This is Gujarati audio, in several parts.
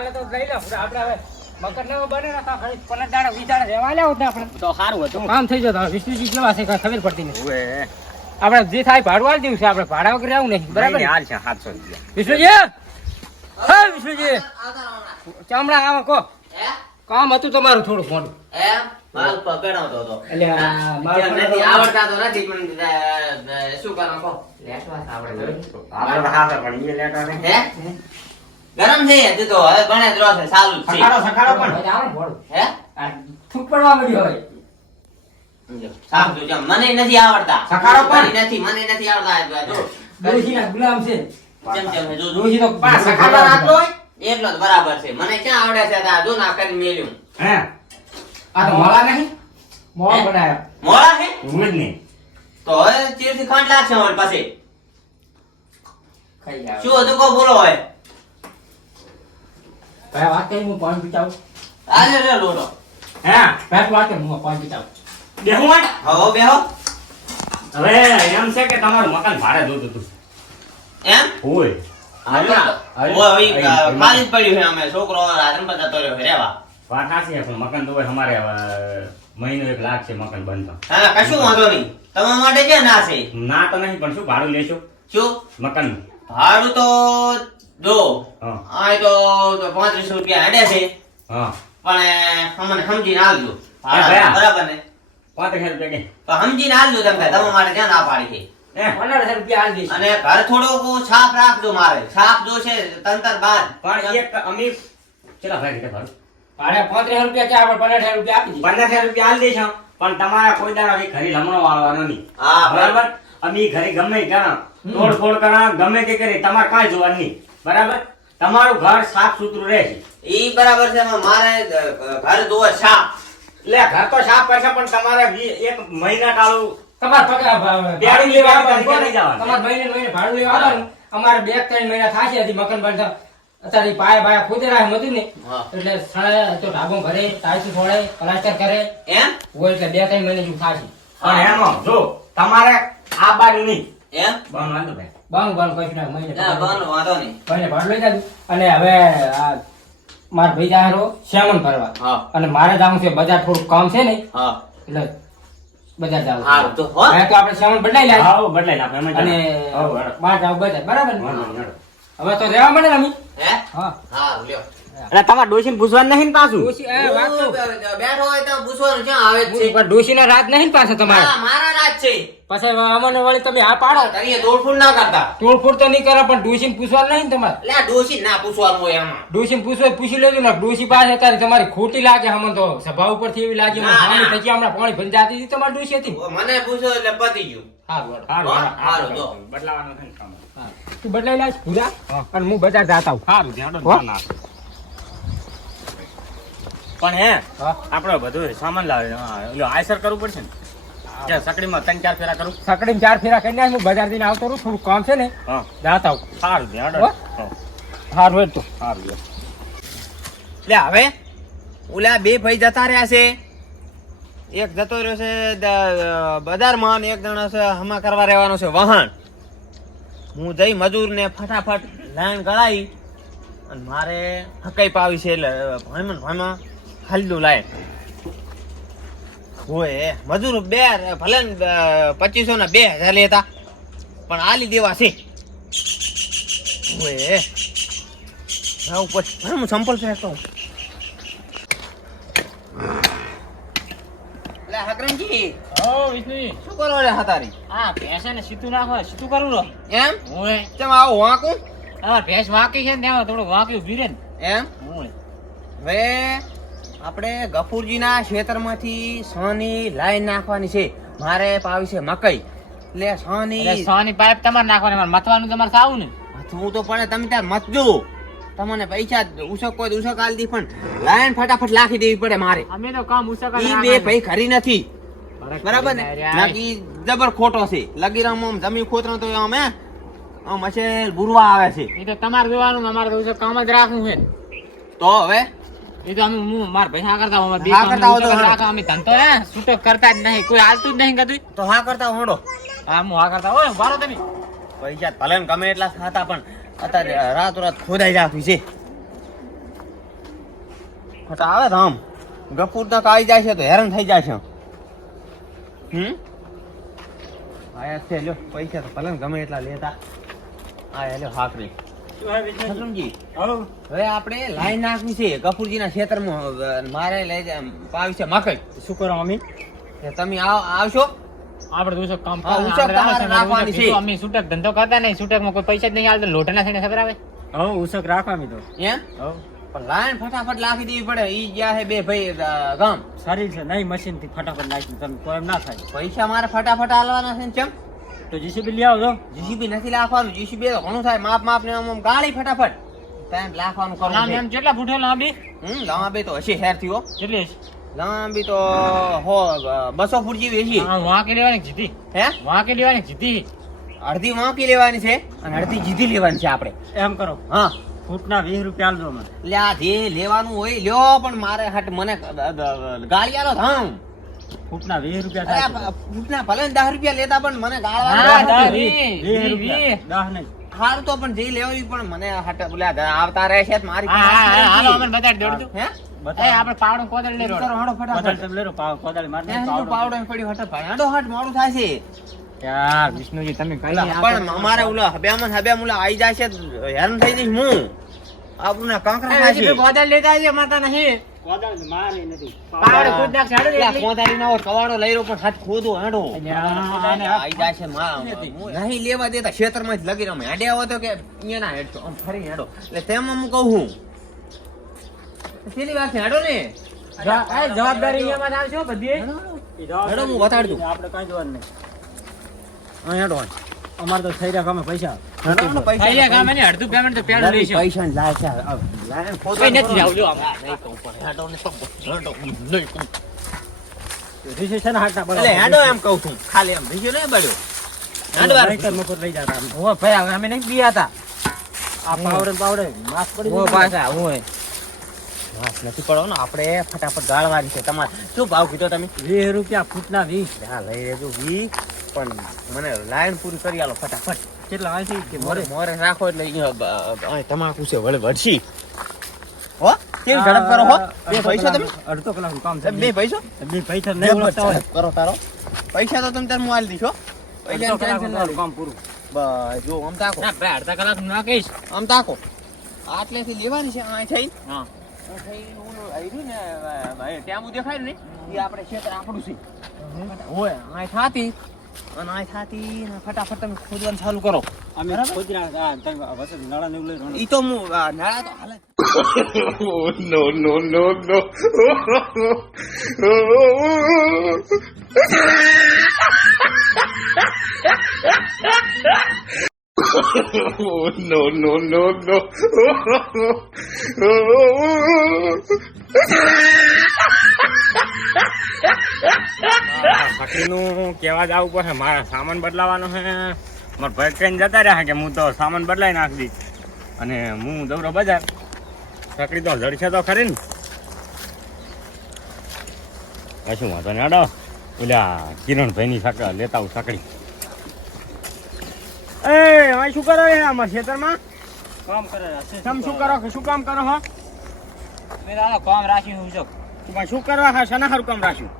હાલે તો લઈ લો આપણે હવે મગર બને ને ખાલી પંદર દાડા વીસ દાડા રહેવા આપણે. તો સારું હતું. કામ થઈ જતા વિષ્ણુજી કેવા છે કાંઈ ખબર પડતી નથી આપણે જે થાય ભાડું આવી દેવું છે આપણે ભાડા વગર આવું નહીં. બરાબર હાલ છે? સાતસો રૂપિયા. વિષ્ણુજી હા વિષ્ણુજી ચામડા આવો કો. કામ હતું તમારું થોડું મોડું. માલ પકડાવતો હતો. એટલે આ માલ જેમ નથી પકડાવતો. આવડતા તો નથી પણ અ, અ, શું કરો કહો લેટવા આવડે હાથે પણ એ નહીં. હે? ગરમ છે હજુ તો હવે ભણે જ રહ્યો છે ચાલુ છે. સખાડો સખાડો પણ. આવો ને મોડું. હે? આ થૂક પડવા મળ્યો હોય સાફ જો જેમ મને નથી આવડતા. સખાડો પણ. નથી મને નથી આવડતા જો. ડોશીના ગુલામ છે. જેમ જેમ જો જો. તો પણ સખાડો આટલો હોય? એટલો જ બરાબર છે. મને ક્યાં આવડે છે આ? જો ના કરી મેલ્યું. હે? આ તો મોળા નહીં? મોડો બનાવ્યો. મોળા હે? હું જ નહીં. તો હવે ચીરથી ખાંડ લાગશે અમારી પાસે. શું હતું કહો બોલો હવે. ભાઈ વાત કરી હું પાણી પીતાવું આજે રે લોટો હે? ભાઈ વાત કરી હું પાણી પીતાવું બેહું હોય? બેહો. હવે એમ છે કે તમારું મકાન ભાડે જોતું હતું. એમ? હોય. હાલ્યો. હાલ્યો. ઓ, હવે, અ, હાલ્યો. ખાલી જ પડ્યું છે અમે. છોકરો રાત્રે પર જતો રહ્યો રેવા વાત સાચી છે પણ મકાન તો અમારે મહિનો એક લાખ છે મકાન બંધ હા કશું વાંધો નહીં. તમારા માટે છે ના છે? ના તો નહીં પણ શું ભાડું લેશો? શું? મકાન ભાડું તો જો હા. આ તો પાંત્રીસ રૂપિયા હેડે છે. હા. પણ અમને સમજીને આલજો હા, બરાબર ને? પાંત્રીસ રૂપિયા કે તો સમજીને આલજો તમે તમે માટે ક્યાં ના પાડી છે? દઈશ. અને ઘર થોડુંક છાપ રાખજો મારે. છાપ જો છે તંતર બાદ. પણ એક અમે કેટલા ભાઈ ભાડે. પાંત્રીસ રૂપિયા કે આપણે પંદર રૂપિયા આપી દઈશ. પંદર રૂપિયા હાલ દેશો પણ તમારા કોઈ દાડા ઘરે લમણો વાળવાનો નહીં. હા બરાબર? અમે ઘરે ગમે ઈ કરા ફોડ કરા ગમે તે કરી તમારે કાંઈ જોવાનું નહીં. બરાબર? તમારું ઘર સાફ સુથરું રહેશે ઈ બરાબર છે મારે ઘર જોવે સાફ. એટલે ઘર તો સાફ કરશે પણ તમારે એક મહિના ટાળું તમારે પગાર દિહાડી લેવા આવવાનું, તમારે મહિને મહિને ભાડું લેવા આવવાનું. અમારે બે ત્રણ મહિના થાશે હજી મકાન બંધ અત્યારે પાયા પાયા ખોદે રાખે મતું ને એટલે સળે તો ઢાબો ભરે ટાઈસ ફોડે પ્લાસ્ટર કરે. એમ? હોય એટલે બે ત્રણ મહિને જેવું થાશે. પણ એમાં જો તમારે આ બાજુ નહીં. એમ? બનવાનું વાંધો ભાઈ બાનું બાનું કશું ના મહિને ના બંધ વાંધો નહીં. મહિને ભાડ લઈ જાજુ. અને હવે આ મારા ભાઈ જાહેરો શ્યામન ફરવા હા. અને મારે જવું છે બજાર થોડુંક કામ છે ને હા. એટલે બજાર જવું તો હો. હવે તો આપણે શ્યામન બદલાઈ લાય હાવ બદલાઈ નાખો એમાં અને ચાલો. હાવ, હેડો. બહાર જાવ બજાર બરાબર ને? વાંધો નહીં, હવે તો રહેવા મળે ને હે? હા. હા લ્યો. એટલે તમારે ડોશીને પૂછવાનું નહીં પાછું? ડોશી એ વાત તો બેઠો હોય તો પૂછવાનું ક્યાં આવે છે? પણ ડોશીના રાત નહીં ને પાછા તમારે. હા, મારા રાજ છે. પછી અમને વળી તમે આ પાડો. કરીએ તોડફોડ ના કરતા. તોડફોડ તો નહીં કરે પણ ડોશીને પૂછવાનું નહીં તમારે. એટલે આ ડોશી ના પૂછવાનું હોય એમાં ડોશીને પૂછો પૂછી લેજો ને. ડોશી પાસે અત્યારે તમારી ખોટી લાગે હમણાં તો. સભા ઉપરથી એવી લાગી સામે થકી હમણાં પાણી ભરી જાતી હતી તમારી ડોશી હતી? મને પૂછો એટલે પતી ગયું. જો. બદલાવાનું કામ. તું બદલાઈ લાશ પૂરા? અને હું બજાર જાતા ધ્યાન. પણ હે. આપણે બધું સામાન લાવે આયસર કરવું પડશે ને? સકડીમાં ત્રણ ચાર ફેરા કરું. સકડીને ચાર ફેરા કરીને હું બજાર જઈને આવતો રહું થોડું કામ છે ને હા. જાતા આવું. સારું ધ્યાન હોય તો. સારું એટલે હવે ઓલા બે ભાઈ જતા રહ્યા છે. એક જતો રહ્યો છે બજારમાં એક જણો છે હમા કરવા રહેવાનો છે વાહન હું જઈ મજૂરને ફટાફટ લાઈન ગળાવી અને મારે હકાઈ પાવી છે એટલે ભાઈમાં ને ભાઈમાં ખાલીનું લાઈન. હોય મજૂર બે ભલે પચીસો ના બે હજાર લેતા. પણ આલી દેવા છે. હોય હા પછી. હા, હું સંપલ ફેંકતો હું. હકરમજી શું કરો રે હતારી? હા ભેંસ ને સીધું નાખો સીધું કરું રો એમ? હું કેમ આવું વાંકું? તમારે ભેંસ વાંકી છે ને તેમાં થોડું વાંકી ઊભી રહે ને. એમ? હું હવે આપણે ગફુરજીના ખેતરમાંથી સની લાઈન નાખવાની છે. મારે પાવી છે મકઈ. એટલે સોની સની પાઇપ તમારે નાખવાની મથવાનું તમારે સાવ ને. હું તો પડે તમે ત્યાં મતજો તમને પૈસા ઉસક કોઈ ઉસક આલતી પણ લાઈન ફટાફટ લાખી દેવી પડે મારે. અમે તો કામ ઉસક ઈ બે ભાઈ ખરી નથી. બરાબર ને? બાકી જબર ખોટો છે. લગીરામ આમ જમીન ખોતરો તો અમે આમ હશે બુરવા આવે છે. એ તો તમારે જોવાનું અમારે કામ જ રાખવું છે. તો હવે એ તો અમે હું માર ભાઈ હા કરતા બે હા કરતા જ રાખો. અમે ધંધો હે છૂટો કરતા જ નહીં કોઈ હાલતું જ નહીં કદું. તો હા કરતા હોડો. હા હું હા કરતા હોય બારો તમે. પૈસા ભલે ને ગમે એટલા ખાતા પણ અત્યારે રાત રાત ખોદાઈ રાખવી છે. આવે રામ આમ. ગપુર તક આવી જાય છે તો હેરાન થઈ જાય છે. હમ? આયા છે લ્યો. પૈસા તો ભલે ગમે એટલા લેતા. આ લ્યો હાકરી. હવે. આપણે લાઈન નાખવી છે. કપૂરજીના અ, મારે લઈ પાવી છે મકઈ શું કરો મમ્મી તમે આવ- આવશો? આપણે તો કામ હા, કરે. ઉસક આપણે તમારે આવશે ને રાખવાની ઉસક છે. અમે છૂટક ધંધો કરતા નહીં. છૂટકમાં કોઈ પૈસા જ નહીં આલતા લોઢાના થઈને ખબર આવે હવ ઉસક રાખવા તો. એમ? હવ. પણ લાઈન ફટાફટ લાખી દેવી પડે. ઈ ગયા છે બે ભાઈ ગામ. સારી છે નહીં મશીનથી ફટાફટ નાખી તમે કોઈ એમ ના થાય. પૈસા મારે ફટાફટ આલવાના છે ને ચમ? તો જીસીબી લઈ આવજો. જીસીબી નથી લાખવાનું જીસીબી તો ઘણું થાય. માપ માપ ને આમ આમ ગાળી ફટાફટ. ટાઈમ લાખવાનું કરો લાંબી એમ કેટલા ફૂટે લાંબી? હમ લાંબી તો હશે શેર થયો. કેટલી? લાંબી તો હો બસો ફૂટ જેવી હશે. હા, વાંકી લેવાની જીતી હે? વાંકી લેવાની જીતી અડધી વાંકી લેવાની છે અને અડધી જીધી લેવાની છે આપણે. એમ કરો. હા. ફૂટના વીસ રૂપિયા આલજો મને. આ જે લેવાનું હોય લ્યો પણ મારે હટ મને ગાળી આલો ધામ. ફૂટના વીસ રૂપિયા અરે થાય આ ફૂટના ભલે ને દસ રૂપિયા લેતા પણ મને ગાળવા દસ, નહીં. હારું તો પણ જે લેવું પણ મને હટ બોલ્યા આવતા રહેશે તો મારી હા, હા, હા, હાલો, અમને બતાડી દોડજો. હે? બતાવો. આપણે પાવડો કોદાળી લઈ કરો, રોડો. ફટાફટ. તમે લેરો પાવ કોદાળી મારી ત્યાં નાખો, પાવડો. એમ પડ્યો હટ ભાઈ. હાડો હટ મોડું થાય છે. યાર, વિષ્ણુજી, તમે કઈ પણ અમારે ઓલા હબ્યામાં ને હબ્યામાં ઓલા આઈ જાય છે હેરાન થઈ જઈશ હું. આપણને કાંકરા થાય છે. બે લેતા આવજે, માતા નહીં. કોદાળી મારી નથી. પાવડો ખોદ નાખશે, હાલો ને કોદાળી ના કવાડો લઈ રહ્યો પણ હાથ ખોદો હાડો. આને આઈ જાય માં. નહીં લેવા દેતા ખેતરમાં જ લગી રમે હેડે આવો તો કે અહીંયા ના હેડતો આમ ફરી હેડો. એટલે તેમાં હું કહું હું હેડો ને. જવાબદારી અહીંયામાં જ બધી. હેડો હું બતાડી આપણે કઈ જોવાનું નહીં. હેડો. અમારે તો થઈ રહ્યા અમે પૈસા. ને પૈસા થઈ જાય કામ એને અડધું payment તો પેલું લઈશું. પૈસા ને છે. આ, લાય ને ખોદો કઈ નથી જાવું, આમ. નહીં કહું હેડો ને હેડો નહીં કહું. રીસે છે ને હાટના બરાબર. એટલે હેડો એમ કહું છું. ખાલી એમ. બીજું નહીં બળ્યો. હેડવા નહીંતર મફત લઈ જતા. ઓ ભાઈ હવે અમે નહીં બીયા આ પાવડે પાવડે માસ પડી ઓ પાછા વાસ નથી પડો ને આપણે ફટાફટ ગાળવાની છે. તમારે શું ભાવ કીધો તમે? વીસ રૂપિયા ફૂટના વીસ. હા લઈ લેજો વી પણ મને લાઈન પૂરી કરી આલો ફટાફટ. કેટલા અહીંથી કે મોરે મોરે રાખો એટલે અહીંયા તમાકુ છે વળે વળશી હો? કેવી ઝડપ કરો હો? બે પૈસા તમે? અડધો કલાક કામ બે પૈસા? બે પૈસા નહીં ઓળખતા હોય કરો તારો. પૈસા તો તમે તાર મોબાઈલ દીશો પૈસા ટેન્શન ના કામ પૂરું. બસ જો આમ તાકો. ના ભાઈ અડધા કલાક ના કહીશ. આમ તાકો. આટલેથી લેવાની છે અહીં થઈ હા. ત્યાં દેખાય ને એ આપણે ક્ષેત્ર આપણું છે. હોય અહીં થાતી. અને અહીં થાતી ને ફટાફટ તમે ખોદવાનું ચાલુ કરો. અમે ખોદરા આ તમે વસત નાળા ને એવું ઈ તો હું નાળા તો હાલે. સકડીનું કેવા જવું મારા સામાન બદલાવાનો છે મારા ભાઈ કઈ જતા રહ્યા કે હું તો સામાન બદલાઈ નાખી અને હું દવરો બજાર. સકડી તો જડશે તો ખરી ને. કશું વાંધો નહીં આડો ઓલા કિરણભાઈની સક લેતા આવું સકડી એ હવે શું કરો રે અમારા ખેતરમાં? કામ કરે તમે શું કરો શું કામ કરો હા? મેં દાદા કામ રાખી હું તમે શું કરવા હા શના હારું કામ રાખ્યું.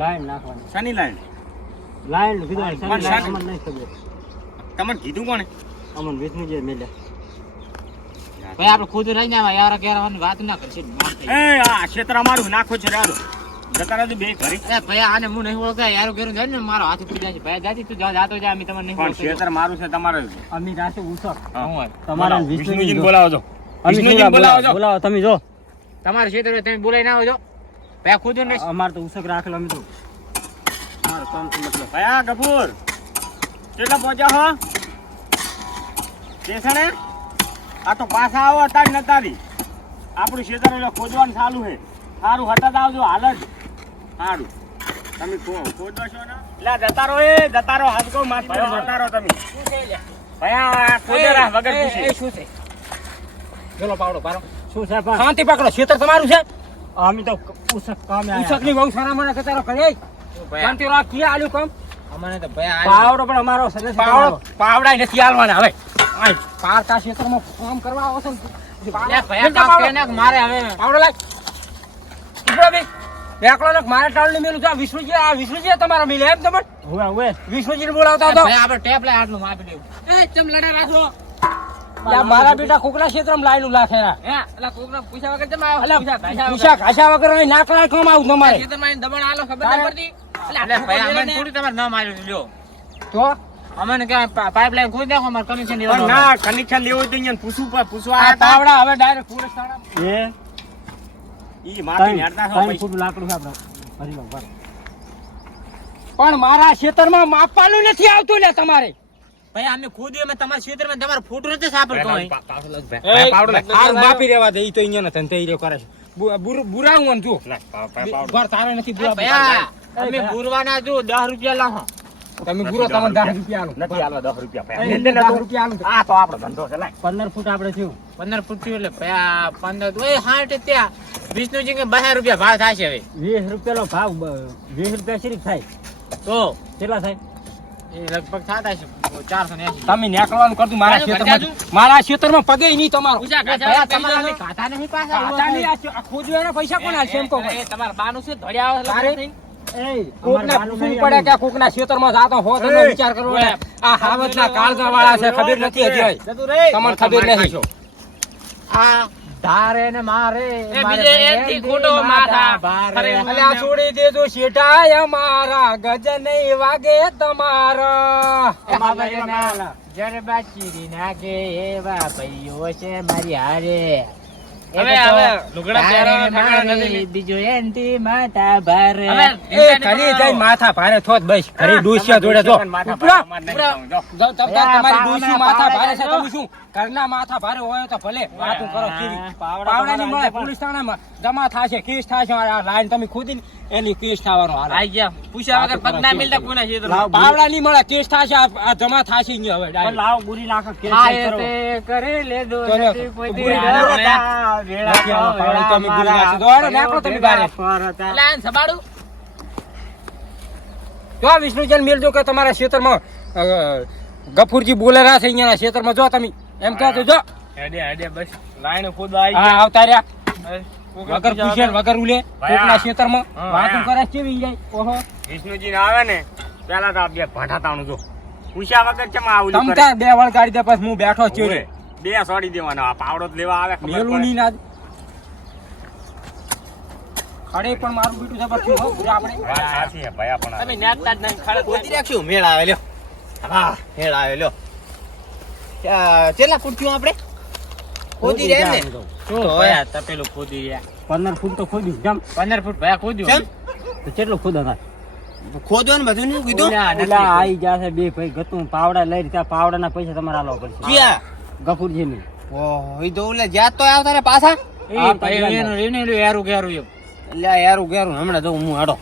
લાઈન નાખવાની. શની લાઈન? લાઈન કીધું પણ લાઈન નહીં ખબર. તમને કીધું કોણે? અમન વિષ્ણુ જે મેલ્યા ભાઈ આપણે ખુદ રહીને આવા યાર ક્યારે વાત ના કરશે એ આ ક્ષેત્ર અમારું નાખો છે રાડો જતા બે ઘરી. અરે ભાઈ આને હું નહીં ઓળખાય યાર ઘેરું જાય ને મારો હાથ ઉપડી જાય છે. ભાઈ જાતી તું જા જાતો જા અમે તમને નહીં પણ ક્ષેત્ર મારું છે તમારે અમે રાસે ઉસર. તમારા બોલાવો. વિષ્ણુજીને જો. બોલાવો છો અમે વિષ્ણુજીને બોલાવો જો બોલાવો તમે જો. તમારે ક્ષેત્ર તમે બોલાઈ ના આવજો. ભાઈ ખુદ નહીં અમારે તો ઉસક રાખેલો અમે તો. અમારે કામ તો મતલબ. ભયા કપૂર કેટલા પહોંચ્યા હો? સ્ટેશને? આ તો પાછા આવો અત્યારે નતારી આપણું ક્ષેત્ર ખોદવાનું ચાલુ છે. સારું હટાત આવજો. હાલ જ. સારું. તમે ખોદો છો ને? એટલે જતા રહો એ જતા રહો હાથ કહું માર ભાઈ જતા રહો તમે ભયા ખોદેરા વગર પૂછે શું છે? ચલો પાવડો પાડો શું છે શાંતિ પકડો ક્ષેત્ર તમારું છે? અમે તો ઉસક કામ આયા. ઉસકની બહુ સારા મને કતારો કરે શાંતિ રાખ ક્યાં આલુ કામ? અમને તો ભાઈ પાવડો પણ અમારો સદસ્ય પાવડો પાવડા. નથી આલવાના હવે. આય પારકા ક્ષેત્રમાં કામ કરવા આવો છો ને કે મારે હવે. પાવડો લાગ ઉપડો બે. એકલો ને મારે ટાળ ને મેલું છે. આ વિષ્ણુજી આ વિષ્ણુજી તમારા મિલે એમ તમે હવે હવે વિષ્ણુજી બોલાવતા હતો આપણે ટેપ લે આટલું માપી દેવું એ ચમ લડા રાખો મારા બેટા કોકના ક્ષેત્રમાં લાઈનું લાખેરા પૂછ્યા ઘાસા વગર. અહીં નાક રાખવામાં આવું તમારે. દબાણ આલો ખબર પડતી? અલા ભાઈ અમને થોડી તમારે ન માર્યું લ્યો. તો? અમને કે પાઇપલાઈન ખોદી નાખો અમાર કનેક્શન પણ ના કનેક્શન લેવું હોય તો અહીંયા પૂછવું પડે પૂછવા આ આવ્યા હવે ડાયરેક્ટ પૂરે સાડા એ ઈ માથી નેડતા છો પૈસા. પણ મારા ક્ષેત્રમાં માપવાનું નથી આવતું ને તમારે. ભાઈ અમે ખુદ અમે તમારા ક્ષેત્રમાં તમારો ફોટો નથી સાંભળતો અહીં. માફી રહેવા દે ઈ તો અહીંયા નથી ને તે ઈ રહ્યો કરે છે. બુ- બુર- બુરાવું આમ પાવડો. ઘર તારે નથી બુરા અમે ગુરવાના જો દસ રૂપિયા લાવો. તમે બુરો તમને દસ રૂપિયા આલો. નથી આલો દસ રૂપિયા. દસ રૂપિયા આલો. આ તો આપણો ધંધો છે લાય. પંદર ફૂટ આપણે થયું. પંદર ફૂટ થયું એટલે પયા પંદર ઓય હાટ ત્યાં વિષ્ણુજી કે બાર રૂપિયા ભાવ થશે હવે. વીસ રૂપિયાનો ભાવ વીસ રૂપિયા શરીફ થાય. તો? કેટલા થાય? લગભગ થતા છે. ચારસો ને તમે નીકળવાનું કરતું મારા જાજુ, મારા ક્ષેત્રમાં પગે નહીં તમારો. ખાતા નહીં પાછા ખોજ્યું એના પૈસા કોણ હાલશે એમ કહો તમારા બાનું છે ને. ખબર નથી ધારે ને મારે બીજે એથી ખોટો માથા ભારે. અલે આ છોડી દેજો શેઠા મારા ગજ નહીં વાગે તમારા. જરબા ચીરી નાખે એવા ભાઈઓ છે મારી હારે. હવે, હવે, લુગડા પહેરવાનો નથી. બીજો એનથી માથા ભારે. એ ઘરે જઈ માથા ભારે થોત બસ. ઘરે ડોસિયા જોડે જો. ઉપરા, પાડવા માં નહીં ઉપરા. જાઉં, જો. જો તમ તાર તમારી ડોસી માથા ભારે છે તમે શું? ઘરના માથા ભારે હોય તો ભલે. વાતું કરો કેવી પાવડાની મળે પોલીસ થાણામાં જમા થાશે કેસ થાશે આ લાઈન તમે ખોદીને એની કેસ થવાનો હાલ. આઈ ગયા. પૂછ્યા વગર પગ ના મિલતા કોના છે પાવડા નહીં મળે કેસ થાશે આ જમા થાશે અહીંયા હવે લાવ બુરી કેસ કરો. કરો. કોઈ વિષ્ણુજન મેલજો કે તમારા ક્ષેત્રમાં ગફુરજી રહ્યા છે અહીંયાના ક્ષેત્રમાં. જો તમે એમ કહો તો જો. હેડે, હેડે, બસ. લાઈન ખુદ આવી હા ગયા. આવતા રહ્યા. વગર પૂછે વગર ઉલે. કોકના ક્ષેત્રમાં વાતું કરે કેવી જાય? ઓહો. વિષ્ણુજી આવે ને પેલા તો આ બે તાણું જો. પૂછ્યા વગર કેમ આવું તમતા બે વળ કાઢી દે પછી હું બેઠો છું બે સોડી દેવાનો. આ પાવડો જ લેવા આવે મેલું. નહીં ના ખડે પણ મારું બીટું જબર થયું હો પૂરા આપણે. વાત સાચી છે, ભયા પણ તમે નેકતા જ નહીં ખડે ગોતી રાખ્યું મેળ આવે લ્યો. હા મેળ આવે લ્યો. કેટલા ફૂટ થયું આપણે? ખોદી રહ્યા ને? તો ભયા તપેલું ખોદી રહ્યા? પંદર ફૂટ તો ખોદ્યું જમ. પંદર ફૂટ ભયા ખોદ્યું તો કેટલું ખોદા થાય? ખોદવાનું બધું કીધું? ઓલા આઈ જાશે બે ભાઈ. ગતું પાવડા લઈ રહ્યા. પાવડાના પૈસા તમારે આલવા પડશે. ક્યાં? ગફુરજી ની ઓહો એ તો ઓલે જ્યાં તો આવતા રે પાછા? એ ભાઈ એનું એનું એરું ઘેરું એમ. એટલે યારું ઘેરું હમણાં જો હું હાડો